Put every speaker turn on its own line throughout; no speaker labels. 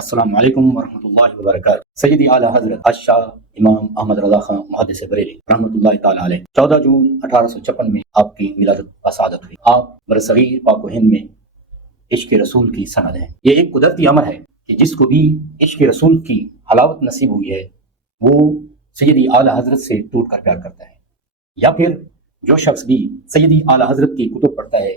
السلام علیکم ورحمۃ اللہ وبرکاتہ۔ سیدی اعلیٰ حضرت اشاہ امام احمد رضا خان محدث بریلی، رحمۃ اللہ تعالی علیہ۔ چودہ جون اٹھارہ سو چھپن میں آپ کی ولادت اسعادت ہوئی۔ آپ برصغیر پاک و ہند میں عشق رسول کی سند ہے یہ ایک قدرتی امر ہے کہ جس کو بھی عشق رسول کی حلاوت نصیب ہوئی ہے، وہ سیدی اعلیٰ حضرت سے ٹوٹ کر پیار کرتا ہے۔ یا پھر جو شخص بھی سیدی اعلیٰ حضرت کی کتب پڑھتا ہے،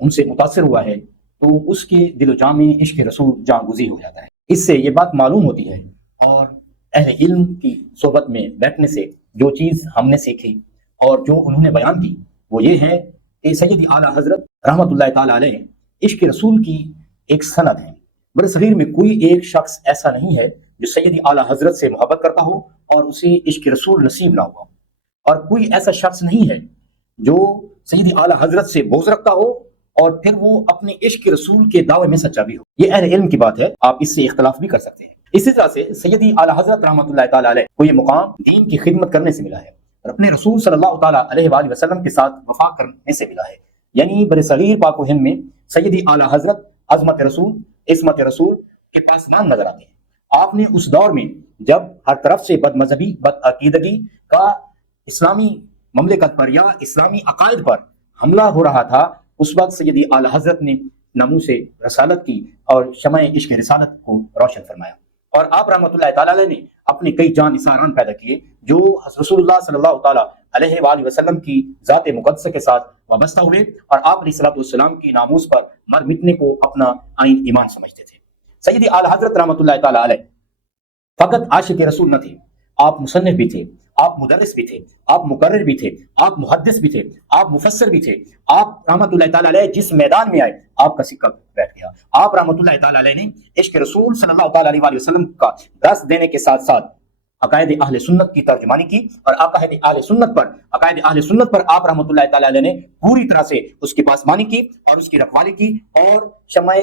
ان سے متاثر ہوا ہے، تو اس کے دل و جاں میں عشق رسول جاں گزی ہو جاتا ہے۔ اس سے یہ بات معلوم ہوتی ہے۔ اور اہل علم کی صحبت میں بیٹھنے سے جو چیز ہم نے سیکھی اور جو انہوں نے بیان کی وہ یہ ہے کہ سید اعلیٰ حضرت رحمۃ اللہ تعالی علیہ عشق رسول کی ایک صنعت ہے۔ بر صغیر میں کوئی ایک شخص ایسا نہیں ہے جو سید اعلیٰ حضرت سے محبت کرتا ہو اور اسے عشق رسول نصیب نہ ہوا اور کوئی ایسا شخص نہیں ہے جو سید اعلیٰ حضرت سے بوز رکھتا ہو اور پھر وہ اپنے عشق رسول کے دعوے میں سچا بھی ہو۔ یہ اہل علم کی بات ہے، آپ اس سے اختلاف بھی کر سکتے ہیں۔ اسی طرح سے سیدی اعلیٰ حضرت رحمۃ اللہ تعالیٰ علیہ کو یہ مقام دین کی خدمت کرنے سے ملا ہے اور اپنے رسول صلی اللہ تعالیٰ علیہ وآلہ وسلم کے ساتھ وفا کرنے سے ملا ہے۔ یعنی بر صغیر پاک و ہند میں سیدی اعلیٰ حضرت عظمت رسول، عصمت رسول کے پاسمان نظر آتے ہیں۔ آپ نے اس دور میں جب ہر طرف سے بد مذہبی، بد عقیدگی کا اسلامی مملکت پر یا اسلامی عقائد پر حملہ ہو رہا تھا اس وقت سیدی اعلی حضرت نے نمو سے رسالت کی اور شمع عشق رسالت کو روشن فرمایا۔ اور آپ رحمۃ اللہ تعالیٰ علیہ نے اپنے کئی جان نثاران پیدا کیے جو رسول اللہ صلی اللہ تعالیٰ علیہ وآلہ وسلم کی ذات مقدسہ کے ساتھ وابستہ ہوئے اور آپ علیہ صلاح والسلام کی ناموز پر مر مٹنے کو اپنا آئین ایمان سمجھتے تھے۔ سیدی اعلی حضرت رحمۃ اللہ تعالیٰ علیہ فقط عاشق رسول نہ تھے، آپ مصنف بھی تھے۔ آپ مدرس بھی تھے، آپ مقرر بھی تھے، آپ محدث بھی تھے، آپ مفسر بھی تھے، آپ رحمۃ اللہ تعالیٰ علیہ جس میدان میں آئے، آپ کا سکہ بیٹھ گیا۔ آپ رحمۃ اللہ تعالیٰ علیہ نے عشق رسول صلی اللہ تعالیٰ علیہ وسلم کا درس دینے کے ساتھ ساتھ عقائد اہل سنت کی ترجمانی کی اور عقائد اہل سنت پر، عقائد اہل سنت پر آپ رحمۃ اللہ تعالیٰ علیہ نے پوری طرح سے اس کی پاسمانی کی اور اس کی رکھوالی کی اور شمع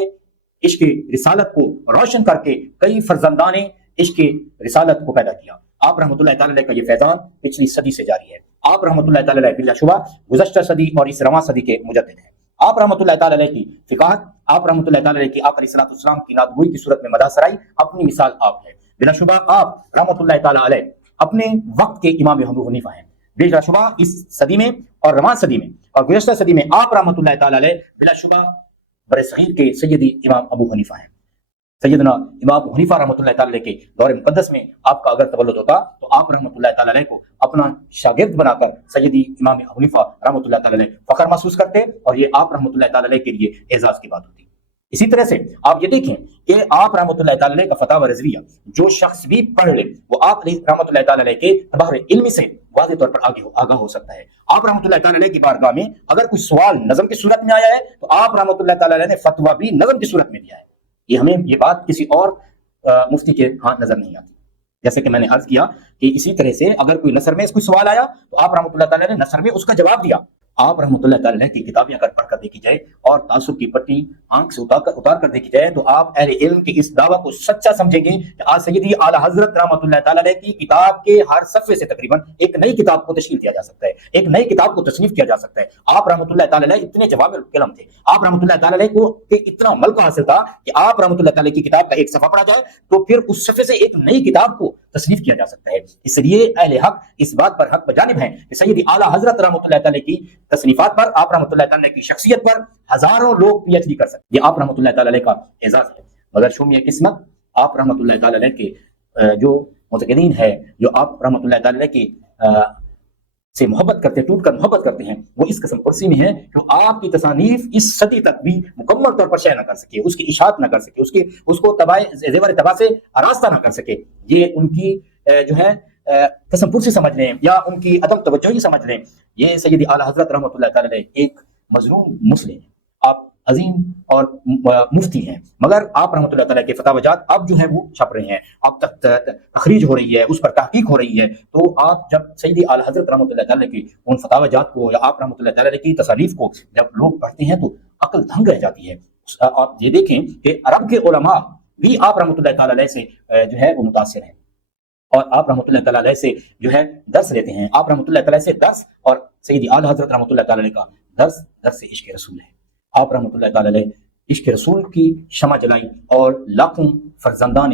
عشق رسالت کو روشن کر کے کئی فرزندان عشق رسالت کو پیدا کیا۔ آپ رحمۃ اللہ تعالی کا یہ فیضان پچھلی صدی سے جاری ہے۔ آپ رحمۃ اللہ تعالی بلا شبہ گزشتہ صدی اور اس رواں صدی کے مجدد ہیں۔ آپ رحمۃ اللہ تعالی کی فقاہت، آپ رحمۃ اللہ تعالی کی آپ علیہ السلام کی نادگوئی کی صورت میں مدہ سرائی اپنی مثال آپ ہے۔ بلا شبہ آپ رحمۃ اللہ تعالی علیہ اپنے وقت کے امام حمو حنیفہ ہیں۔ بلا شبہ اس صدی میں اور رواں صدی میں اور گزشتہ صدی میں آپ رحمۃ اللہ تعالی علیہ بلا شبہ بر صغیر کے سیدی امام ابو حنیفہ ہیں۔ سیدنا امام حنیفہ رحمۃ اللہ تعالی کے دور مقدس میں آپ کا اگر تولد ہوتا تو آپ رحمۃ اللہ تعالی کو اپنا شاگرد بنا کر سیدی امام حنیفہ رحمۃ اللہ تعالی فخر محسوس کرتے اور یہ آپ رحمۃ اللہ تعالی کے لیے اعزاز کی بات ہوتی۔ اسی طرح سے آپ یہ دیکھیں کہ آپ رحمۃ اللہ تعالی کا فتح و رضویہ جو شخص بھی پڑھ لے، وہ آپ رحمۃ اللہ تعالی کے بحر علمی سے واضح طور پر آگے آگاہ ہو سکتا ہے۔ آپ رحمۃ اللہ تعالی کی بارگاہ میں اگر کوئی سوال نظم کی صورت میں آیا ہے تو آپ رحمۃ اللہ تعالی نے فتوا بھی نظم کی صورت میں دیا ہے۔ یہ ہمیں یہ بات کسی اور مفتی کے ہاں نظر نہیں آتی۔ جیسے کہ میں نے عرض کیا کہ اسی طرح سے اگر کوئی نثر میں کوئی سوال آیا تو آپ رحمۃ اللہ تعالیٰ نے نثر میں اس کا جواب دیا۔ آپ رحمۃ اللہ تعالیٰ کی کتابیں اگر پڑھ کر دیکھی جائے اور تعصب کی پٹی آنکھ سے اتار کر اتار کر دیکھی جائے تو آپ اہل علم کے اس دعویٰ کو سچا سمجھیں گے کہ آج سیدی اعلیٰ حضرت رحمۃ اللہ تعالیٰ کی کتاب کے ہر صفحے سے تقریباً ایک نئی کتاب کو تشکیل کیا جا سکتا ہے، ایک نئی کتاب کو تصنیف کیا جا سکتا ہے۔ آپ رحمۃ اللہ تعالیٰ اتنے جواب قلم تھے۔ آپ رحمۃ اللہ تعالیٰ کو اتنا ملک حاصل تھا کہ آپ رحمۃ اللہ تعالیٰ کی کتاب کا ایک صفحہ پڑھا جائے تو پھر اس صفحے سے ایک نئی کتاب کو تصنیف کیا جا سکتا ہے۔ اس لیے اہل حق اس بات پر حق بجانب ہیں کہ سیدی اعلیٰ حضرت رحمۃ اللہ تعالیٰ کی تصنیفات پر، آپ رحمۃ اللہ تعالیٰ کی شخصیت پر ہزاروں لوگ پی ایچ ڈی کر سکتے یہ آپ رحمۃ اللہ تعالیٰ کا اعزاز ہے۔ مگر شومی قسمت، آپ رحمۃ اللہ تعالیٰ کے جو متقدین ہے جو آپ رحمۃ اللہ تعالیٰ کی سے محبت کرتے ہیں، ٹوٹ کر محبت کرتے ہیں، وہ اس قسم پرسی میں ہے کہ آپ کی تصانیف اس صدی تک بھی مکمل طور پر شے نہ کر سکے، اس کی اشاعت نہ کر سکے، اس کی، اس کو تباہ، زیور تباہ سے آراستہ نہ کر سکے۔ یہ ان کی جو ہے قسم پرسی سمجھ لیں یا ان کی عدم توجہ ہی سمجھ لیں۔ یہ سیدی اعلیٰ حضرت رحمۃ اللہ تعالی ایک مظلوم مسلم آپ عظیم اور مفتی ہیں۔ مگر آپ رحمۃ اللہ تعالیٰ کے فتح وجات اب جو ہے وہ چھپ رہے ہیں۔ اب تک تخریج ہو رہی ہے، اس پر تحقیق ہو رہی ہے۔ تو آپ جب سیدی اعلیٰ حضرت رحمۃ اللہ تعالیٰ کی ان فتح وجات کو یا آپ رحمۃ اللہ تعالیٰ کی تصاریف کو جب لوگ پڑھتے ہیں تو عقل دھنگ رہ جاتی ہے۔ آپ یہ دیکھیں کہ عرب کے علماء بھی آپ رحمۃ اللہ تعالیٰ سے جو ہے وہ متاثر ہیں۔ اور آپ رحمۃ اللہ تعالیٰ سے جو ہے درس لیتے ہیں۔ آپ رحمۃ اللہ تعالیٰ سے درس اور سیدی اعلیٰ حضرت رحمۃ اللہ تعالیٰ کا درس درس عشق رسول ہے۔ آپ رحمۃ اللہ تعالی علیہ عشق رسول کی شمع جلائی اور لاکھوں فرزندان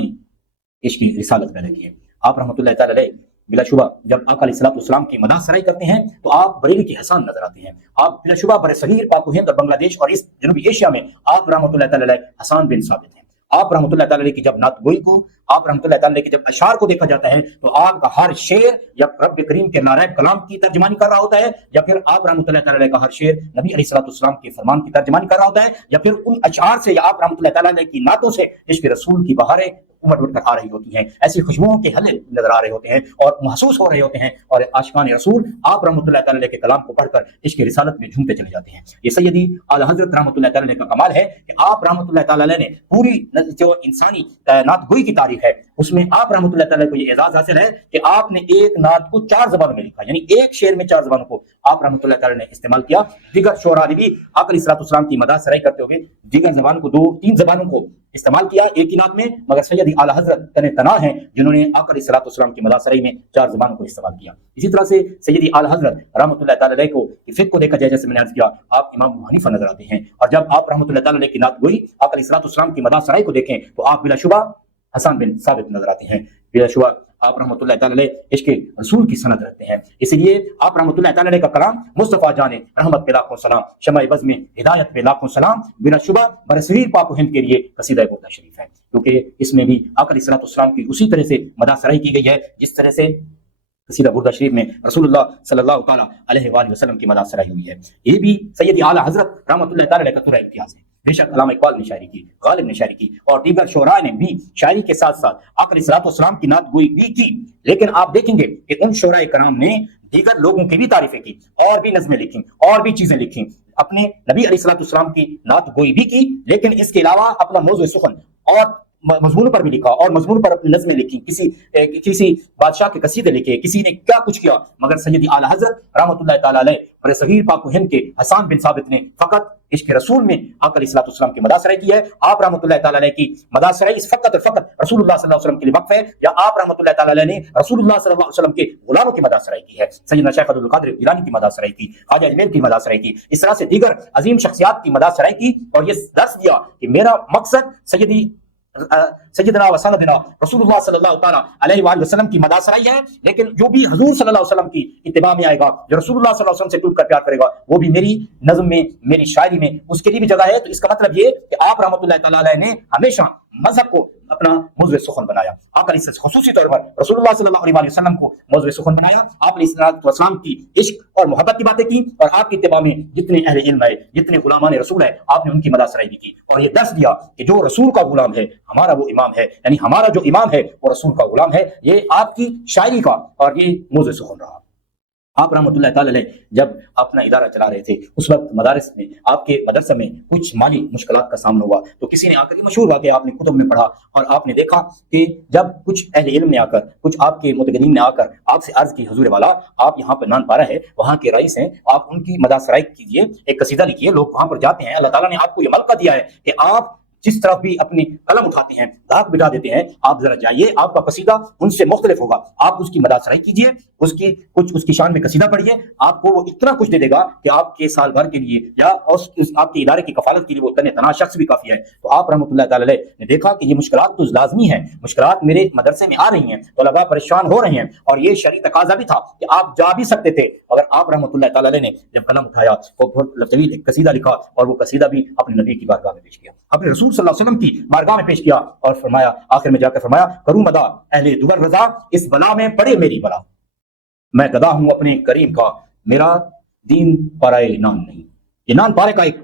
عشق رسالت پیدا کیے آپ رحمۃ اللہ تعالی علیہ بلا شبہ جب آقا علیہ السلام اسلام کی مداح سرائی کرتے ہیں تو آپ بریلی کی حسان نظر آتے ہیں۔ آپ بلا شبہ بر صغیر پاک ہند اور بنگلہ دیش اور اس جنوبی ایشیا میں آپ رحمۃ اللہ تعالی علیہ حسان بن ثابت ہیں۔ آپ رحمۃ اللہ تعالی کی جب نعت گوئی کو، آپ رحمۃ اللہ تعالی کے جب اشعار کو دیکھا جاتا ہے، تو آپ کا ہر شعر یا رب کریم کے نعرہ کلام کی ترجمانی کر رہا ہوتا ہے، یا پھر آپ رحمۃ اللہ تعالی کا ہر شعر نبی علیہ الصلوۃ السلام کے فرمان کی ترجمانی کر رہا ہوتا ہے، یا پھر ان اشعار سے یا آپ رحمۃ اللہ تعالی کی نعتوں سے عشق رسول کی بہاریں امٹ اٹھ کر آ رہی ہوتی ہیں۔ ایسی خوشبوؤں کے حلے نظر آ رہے ہوتے ہیں اور محسوس ہو رہے ہوتے ہیں اور عاشقان رسول آپ رحمۃ اللہ تعالی کے کلام کو پڑھ کر عشق رسالت میں جھومتے چلے جاتے ہیں۔ یہ سیدی اعلیٰ حضرت رحمۃ اللہ تعالی کا کمال ہے کہ آپ رحمۃ اللہ تعالی نے پوری جو انسانی نعت گوئی کی تاریخ ہے، اس میں آپ رحمۃ اللہ تعالی کو یہ اعزاز حاصل ہے کہ آپ نے ایک نعت کو چار زبانوں میں لکھا یعنی ایک شعر میں چار زبانوں کو آپ رحمۃ اللہ تعالی نے استعمال کیا۔ دیگر شعراء نے بھی آپ علیہ الصلوۃ کی مداح سرائی کرتے ہوئے دیگر زبانوں کو دو، تین زبانوں کو استعمال کیا ایک ہی نعت میں، مگر سید اعلی حضرت تن تنا ہیں، جنہوں نے آکر علیہ والسلام کی مداح میں چار زبانوں کو استعمال کیا۔ اسی طرح سے سید اعلی حضرت رحمۃ اللہ تعالی علیہ کو فقہ کو دیکھا جائے جیسے میں نے عرض کیا، آپ امام حنیفہ نظر آتے ہیں۔ اور جب آپ رحمۃ اللہ تعالی علیہ کی نعت گوئی آکر اصلاۃ الصلوۃ والسلام کی مداثرائی کو دیکھیں، تو آپ بلا شبہ حسان بن ثابت نظر آتے ہیں۔ بلا شبہ آپ رحمۃ اللہ تعالی علیہ عشق رسول کی سند رکھتے ہیں۔ اسی لیے آپ رحمۃ اللہ تعالی علیہ کا کلام مصطفیٰ جان رحمت پہ لاکھوں سلام شمع بز میں ہدایت پہ لاکھوں سلام بلا شبہ برصغیر پاک و ہند کے لیے قصیدہ بردہ شریف ہے۔ کیونکہ اس میں بھی آقا علیہ الصلوۃ والسلام کی اسی طرح سے مداح سرائی کی گئی ہے، جس طرح سے قصیدہ بردہ شریف میں رسول اللہ صلی اللہ تعالیٰ علیہ وآلہ وسلم کی مداح سرائی ہوئی ہے۔ یہ بھی سید اعلیٰ حضرت رحمۃ اللہ تعالی علیہ کا ترہ امتیاز ہے۔ بے شک علامہ اقبال نے شاعری کی، غالب نے شاعری کی اور دیگر شعراء نے بھی شاعری کے ساتھ ساتھ عقل علیہ الصلوۃ والسلام کی نعت گوئی بھی کی۔ لیکن آپ دیکھیں گے کہ ان شعراء کرام نے دیگر لوگوں کی بھی تعریفیں کی، اور بھی نظمیں لکھیں، اور بھی چیزیں لکھیں۔ اپنے نبی علیہ السلام کی نعت گوئی بھی کی، لیکن اس کے علاوہ اپنا موضوع سخن اور مضمون پر بھی لکھا اور مضمون پر اپنی نظمیں لکھی کسی کسی بادشاہ کے قصیدے لکھے، کسی نے کیا کچھ کیا، مگر سیدی اعلیٰ حضرت رحمۃ اللہ تعالی علیہ اور صغیر پاک و ہند کے حسان بن ثابت نے فقط عشق رسول میں آقا علیہ الصلوۃ والسلام کی مداح سرائی کی ہے۔ آپ رحمۃ اللہ تعالی علیہ کی مداح سرائی اس فقط اور فقط رسول اللہ صلی اللہ علیہ وسلم کے لیے وقف ہے یا آپ رحمۃ اللہ تعالی علیہ نے رسول اللہ صلی اللہ علیہ وسلم کے غلاموں کی مداح سرائی کی ہے؟ سیدنا شیخ عبد القادر گیلانی کی مداح سرائی کی، خواجہ اجمیر کی مداح سرائی کی، اس طرح سے دیگر عظیم شخصیات کی مداح سرائی کی اور یہ درس دیا کہ میرا مقصد سیدی سیدنا و سندنا رسول اللہ صلی اللہ تعالیٰ علیہ وآلہ وسلم کی مداح سرائی ہے، لیکن جو بھی حضور صلی اللہ علیہ وسلم کی اتباع میں آئے گا، جو رسول اللہ صلی اللہ علیہ وسلم سے ٹوٹ کر پیار کرے گا، وہ بھی میری نظم میں، میری شاعری میں، اس کے لیے بھی جگہ ہے۔ تو اس کا مطلب یہ کہ آپ رحمۃ اللہ تعالیٰ علیہ نے ہمیشہ مذہب کو اپنا موضوع سخن بنایا۔ آپ علیہ خصوصی طور پر رسول اللہ صلی اللہ علیہ وسلم کو موضوع سخن بنایا۔ آپ علیہ السلام کی عشق اور محبت کی باتیں کی اور آپ کی اتباع میں جتنے اہل علم ہے جتنے غلامان رسول ہے آپ نے ان کی مداح سرائی بھی کی۔ اور یہ درس دیا کہ جو رسول کا غلام ہے، ہمارا وہ امام ہے یعنی ہمارا جو امام ہے، وہ رسول کا غلام ہے۔ یہ آپ کی شاعری کا اور یہ موضوع سخن رہا۔ آپ رحمۃ اللہ تعالی علیہ جب اپنا ادارہ چلا رہے تھے، اس وقت مدارس میں، آپ کے مدرسہ میں کچھ مالی مشکلات کا سامنا ہوا۔ تو کسی نے آ کر یہ مشہور واقعہ آپ نے کتب میں پڑھا اور آپ نے دیکھا کہ جب کچھ اہل علم نے آ کر، کچھ آپ کے متقدین نے آ کر آپ سے عرض کی، حضور والا، آپ یہاں پہ نان پارا ہے، وہاں کے رئیس ہیں، آپ ان کی مداح سرائی کیجیے ایک قصیدہ لکھیے لوگ وہاں پر جاتے ہیں، اللہ تعالیٰ نے آپ کو یہ ملکہ دیا ہے کہ آپ جس طرف بھی اپنی قلم اٹھاتے ہیں، داغ بٹا دیتے ہیں، آپ ذرا جائیے، آپ کا قصیدہ ان سے مختلف ہوگا۔ آپ اس کی مداح سرائی کیجیے، اس کی کچھ، اس کی شان میں قصیدہ پڑھیے، آپ کو وہ اتنا کچھ دے دے گا کہ آپ کے سال بھر کے لیے یا آپ کے ادارے کی کفالت کے لیے وہ تن تنا شخص بھی کافی ہے۔ تو آپ رحمۃ اللہ تعالی نے دیکھا کہ یہ مشکلات تو لازمی ہے مشکلات میرے مدرسے میں آ رہی ہیں تو لگا پریشان ہو رہے ہیں اور یہ شرعی تقاضا بھی تھا کہ آپ جا بھی سکتے تھے۔ اگر آپ رحمۃ اللہ تعالی نے جب قلم اٹھایا وہ طویل ایک قصیدہ لکھا اور وہ قصیدہ بھی اپنے نبی کی بارگاہ میں پیش کیا۔ اپنے رسول حضور صلی اللہ علیہ وسلم کی بارگاہ میں پیش کیا اور فرمایا، آخر میں جا کر فرمایا، کروں مدا اہل دور رضا، اس بلا میں پڑے میری بلا۔ میں گدا ہوں اپنے کریم کا، میرا دین پارائے نان نہیں۔ یہ نان پارے کا ایک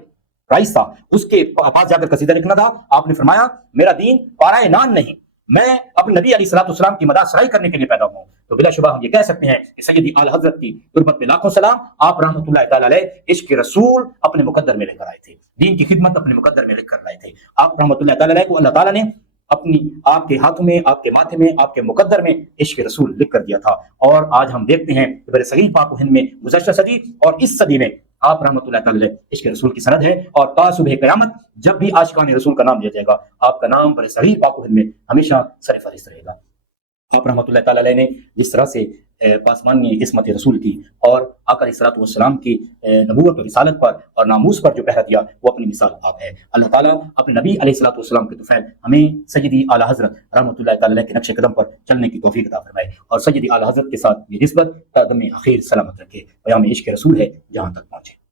رائس تھا، اس کے پاس جا کر قصیدہ لکھنا تھا۔ آپ نے فرمایا، میرا دین پارائے نان نہیں۔ میں اپنے نبی علیہ السلام کی مداح سرائی کرنے کے لیے پیدا ہوں۔ تو بلا شبہ ہم یہ کہہ سکتے ہیں کہ سیدی اعلی حضرت کی قربت میں لاکھوں سلام آپ رحمۃ اللہ تعالی علیہ عشق رسول اپنے مقدر میں لے کر آئے تھے۔ دین کی خدمت اپنے مقدر میں لکھ کر لائے تھے۔ آپ رحمۃ اللہ تعالی علیہ کو اللہ تعالیٰ نے اپنی آپ کے ہاتھوں میں، آپ کے ماتھے میں، آپ کے مقدر میں عشق رسول لکھ کر دیا تھا۔ اور آج ہم دیکھتے ہیں کہ بڑے صحیح پاک و ہند میں گزشتہ صدی اور اس صدی میں آپ رحمۃ اللہ تعالی عشق رسول کی سند ہے اور تا صبح قیامت جب بھی عاشقان رسول کا نام لیا جائے گا، آپ کا نام بڑے صحیح پاک و ہند میں ہمیشہ سر فہرست رہے گا۔ آپ رحمۃ اللہ تعالی علیہ نے جس طرح سے اے، پاسمانی عصمت رسول کی اور آقا علیہ والسلام کی نبوت و رسالت پر اور ناموس پر جو پہرا دیا وہ اپنی مثال آپ ہے۔ اللہ تعالیٰ اپنے نبی علیہ الصلوۃ والسلام کے طفیل ہمیں سیدی اعلیٰ حضرت رحمۃ اللہ تعالی علیہ کے نقش قدم پر چلنے کی توفیق عطا فرمائے اور سیدی اعلیٰ حضرت کے ساتھ یہ نسبت تا اخیر سلامت رکھے قیام عشق رسول ہے جہاں تک پہنچے۔